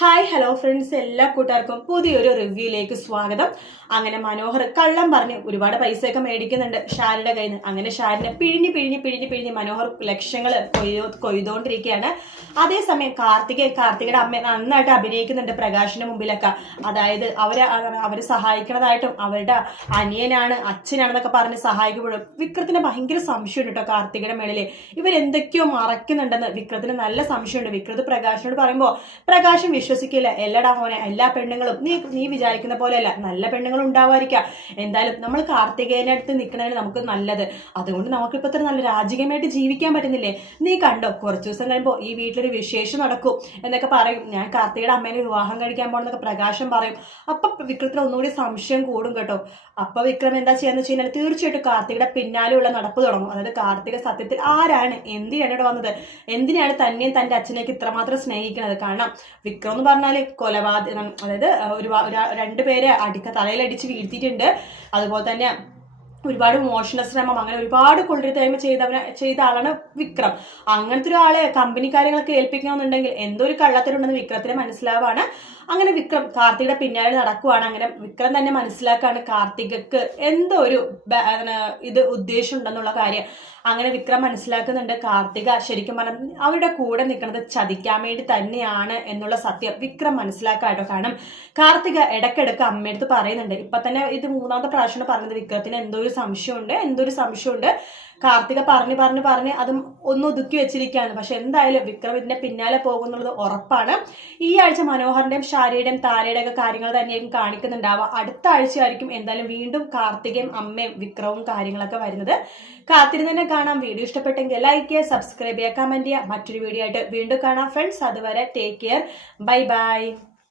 Hi hello friends, എല്ലാ കൂട്ടുകാർക്കും പുതിയൊരു റിവ്യൂയിലേക്ക് സ്വാഗതം. അങ്ങനെ മനോഹർ കള്ളം പറഞ്ഞ് ഒരുപാട് പൈസയൊക്കെ മേടിക്കുന്നുണ്ട് ഷാരിയുടെ കയ്യിൽ നിന്ന്. അങ്ങനെ ഷാരിനെ പിഴിഞ്ഞ് മനോഹർ ലക്ഷങ്ങൾ കൊയ്തുകൊണ്ടിരിക്കുകയാണ്. അതേസമയം കാർത്തികയുടെ അമ്മ നന്നായിട്ട് അഭിനയിക്കുന്നുണ്ട് പ്രകാശിന്റെ മുമ്പിലൊക്കെ. അതായത് അവര് സഹായിക്കണതായിട്ടും അവരുടെ അനിയനാണ് അച്ഛനാണെന്നൊക്കെ പറഞ്ഞ് സഹായിക്കുമ്പോഴും വിക്രത്തിന് ഭയങ്കര സംശയമുണ്ട് കേട്ടോ. കാർത്തികയുടെ മേളില് ഇവരെന്തൊക്കെയോ മറക്കുന്നുണ്ടെന്ന് വിക്രത്തിന് നല്ല സംശയമുണ്ട്. വിക്രത് പ്രകാശിനോട് പറയുമ്പോൾ പ്രകാശം വിശ്വസിക്കില്ല. എല്ലടാ മോനെ, എല്ലാ പെണ്ണുങ്ങളും നീ വിചാരിക്കുന്ന പോലെയല്ല, നല്ല പെണ്ണുങ്ങൾ ഉണ്ടാവാതിരിക്കാം. എന്തായാലും നമ്മൾ കാർത്തികേയന്റെ അടുത്ത് നിൽക്കണതിന് നമുക്ക് നല്ലത്. അതുകൊണ്ട് നമുക്കിപ്പോ ഇത്ര നല്ല രാജകീയമായിട്ട് ജീവിക്കാൻ പറ്റുന്നില്ലേ? നീ കണ്ടോ, കുറച്ചു ദിവസം കഴിയുമ്പോൾ ഈ വീട്ടിലൊരു വിശേഷം നടക്കും എന്നൊക്കെ പറയും. ഞാൻ കാർത്തികയുടെ അമ്മേനെ വിവാഹം കഴിക്കാൻ പോകണമെന്നൊക്കെ പ്രകാശം പറയും. അപ്പൊ വിക്രത്തിന് ഒന്നുകൂടി സംശയം കൂടും കേട്ടോ. അപ്പൊ വിക്രം എന്താ ചെയ്യാന്ന് വെച്ച് കഴിഞ്ഞാൽ തീർച്ചയായിട്ടും കാർത്തികയുടെ പിന്നാലെയുള്ള നടപ്പ് തുടങ്ങും. അതായത് കാർത്തിക സത്യത്തിൽ ആരാണ്, എന്തിനാണ് ഇവിടെ വന്നത്, എന്തിനാണ് തന്നെയും തന്റെ അച്ഛനേക്ക് ഇത്രമാത്രം സ്നേഹിക്കുന്നത്? കാരണം വിക്രം എന്ന് പറഞ്ഞാല് കൊലപാതകം, അതായത് രണ്ടുപേരെ തലയിലടിച്ച് വീഴ്ത്തിയിട്ടുണ്ട്. അതുപോലെ തന്നെ ഒരുപാട് മോഷണ ശ്രമം, അങ്ങനെ ഒരുപാട് കൊള്ളരുതായ്മ ചെയ്ത ആളാണ് വിക്രം. അങ്ങനത്തെ ഒരാളെ കമ്പനി കാര്യങ്ങളൊക്കെ ഏൽപ്പിക്കണമെന്നുണ്ടെങ്കിൽ എന്തോ ഒരു കള്ളത്തരുണ്ടെന്ന് വിക്രത്തിന് മനസ്സിലാവാണ്. അങ്ങനെ വിക്രം കാർത്തികയുടെ പിന്നാലെ നടക്കുവാണ്. അങ്ങനെ വിക്രം തന്നെ മനസ്സിലാക്കാണ് കാർത്തികക്ക് എന്തോ ഒരു ഉദ്ദേശം ഉണ്ടെന്നുള്ള കാര്യം. അങ്ങനെ വിക്രം മനസ്സിലാക്കുന്നുണ്ട് കാർത്തിക ശരിക്കും പറഞ്ഞാൽ അവരുടെ കൂടെ നിൽക്കുന്നത് ചതിക്കാൻ വേണ്ടി തന്നെയാണ് എന്നുള്ള സത്യം വിക്രം മനസ്സിലാക്കാട്ടോ. കാരണം കാർത്തിക ഇടയ്ക്കിടയ്ക്ക് അമ്മയടുത്ത് പറയുന്നുണ്ട്. ഇപ്പൊ തന്നെ ഇത് മൂന്നാമത്തെ പ്രാവശ്യമാണ് പറഞ്ഞത്. വിക്രത്തിന് എന്തോ ഒരു സംശയമുണ്ട്. കാർത്തിക പറഞ്ഞ് അതും ഒന്ന് ഒതുക്കി വെച്ചിരിക്കുകയാണ്. പക്ഷെ എന്തായാലും വിക്രം ഇതിന്റെ പിന്നാലെ പോകുന്നുള്ളത് ഉറപ്പാണ്. ഈ ആഴ്ച മനോഹറിന്റെയും ഷാരിയുടെയും താരയുടെയും ഒക്കെ കാര്യങ്ങൾ തന്നെയായിരിക്കും കാണിക്കുന്നുണ്ടാവുക. അടുത്ത ആഴ്ചയായിരിക്കും എന്തായാലും വീണ്ടും കാർത്തികയും അമ്മയും വിക്രവും കാര്യങ്ങളൊക്കെ വരുന്നത്. കാത്തിരുന്ന് തന്നെ കാണാം. വീഡിയോ ഇഷ്ടപ്പെട്ടെങ്കിൽ ലൈക്ക് ചെയ്യുക, സബ്സ്ക്രൈബ് ചെയ്യുക, കമന്റ് ചെയ്യുക. മറ്റൊരു വീഡിയോ ആയിട്ട് വീണ്ടും കാണാം ഫ്രണ്ട്സ്. അതുവരെ ടേക്ക് കെയർ, ബൈ ബൈ.